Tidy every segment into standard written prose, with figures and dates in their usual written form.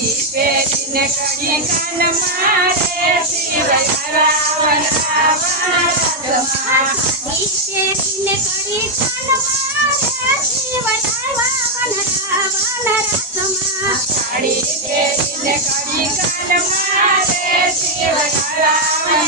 साड़ी पहरीने कड़ी कान मारे शिव रावण साड़ी पहरीने कड़ी कान मारे शिव रावण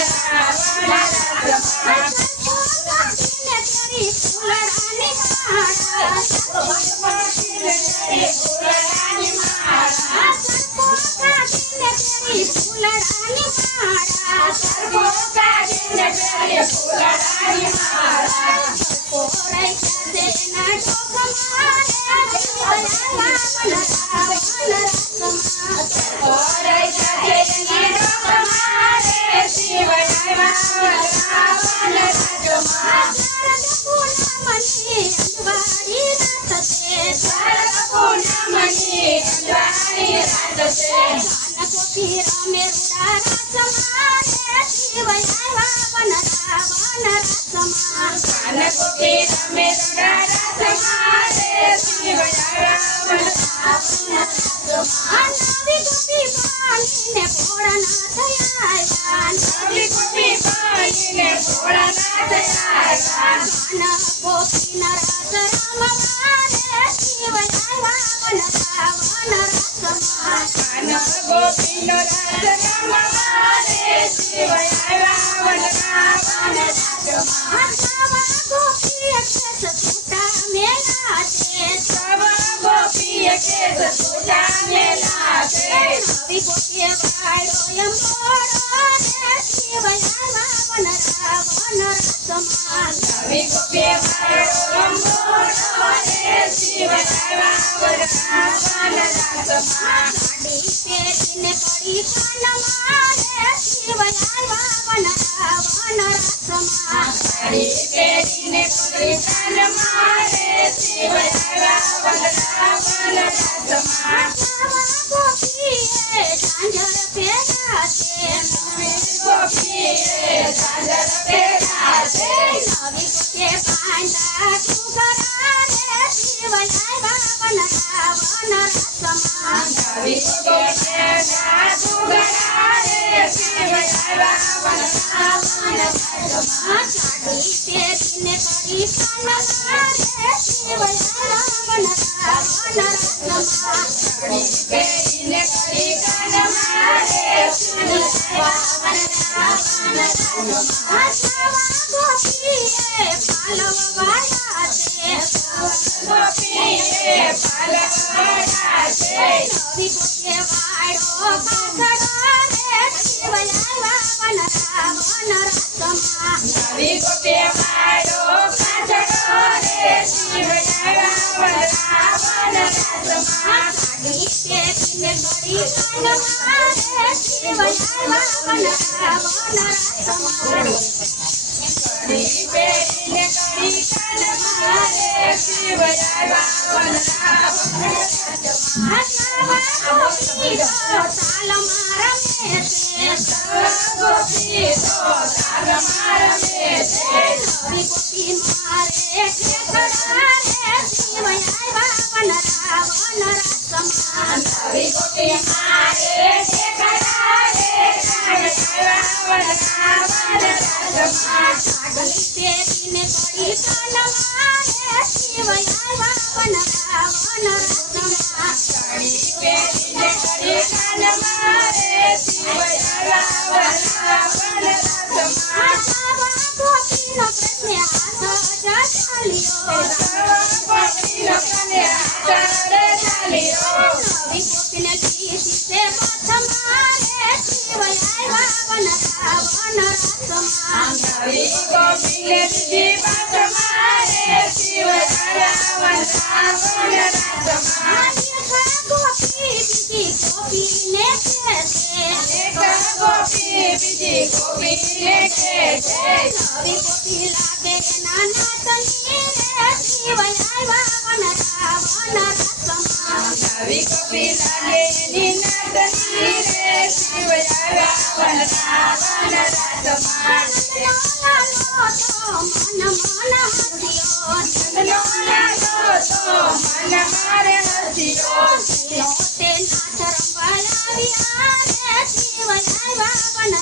મારે હસીઓ નોતે નાથ રમવા આવ્યા રે શિવ આવ્યા વન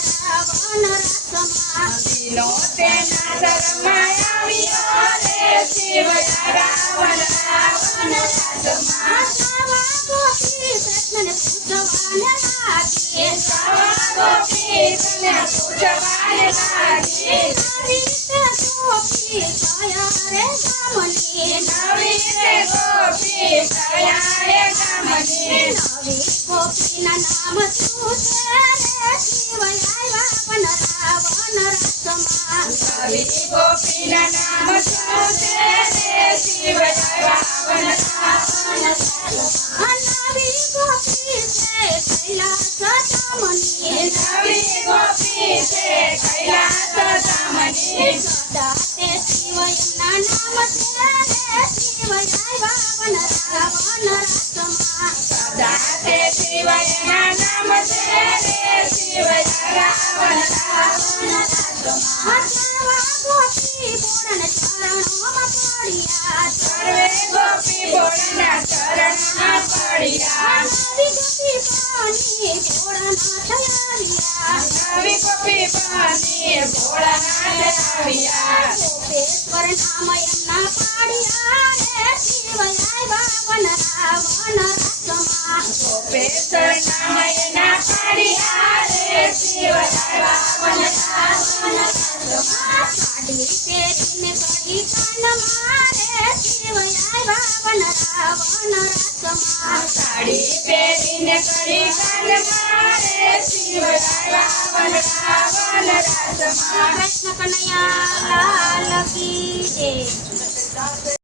રસમાં દિલો તેના શરમાય આવ્યો રે શિવ રાવણ રાવણ રાસમાં સવા ગોપી કૃષ્ણને પૂજવાને લાગે સવા ગોપી તને પૂજવાને લાગી નવી તે ગોપી ગયા રે ગામની નવી રે ગોપી કયા રે ગામની નવી ગોપીના નામ શું છે રે શિવ આવ્યા વન રસમાં નવી ગોપીના નામ શું છે રે શિવ રાવણ રાવણ રાસમાં નવી ગોપી છે કૈલાસ ધામની નવી ગોપી છે કૈલાસ ધામની સદા તે શિવ એમના નામ છે રે શિવ આવ્યા વન રસમાં સદા તે શિવ એના નામ છે રે શિવ રાવણ રાવણ રાસમાં સર્વ ગોપી બોળન ચરણોમાં પડ્યા સર્વે ગોપી બોળના ચરણમાં પડ્યા નવી ગોપી પાણી ભોળાનાથ આવ્યા નવી ગોપી પાણી ભોળાનાથ આવ્યા ગોપેશ્વર નામ એમના પાડ્યા રે શિવ આવ્યા વન રસમાં ગોપેશ્વર નામ એના પાડ્યા રે શિવ રાવણ રાવણ રાસમાં સાડી પહેરીને કડી કાનમાં રે શિવ આવ્યા વન રસમાં સાડી પહેરીને કરી કાનમાં રે શિવ રાવણ રાવણ રાસમાં કૃષ્ણ કનૈયા લાલ કી જય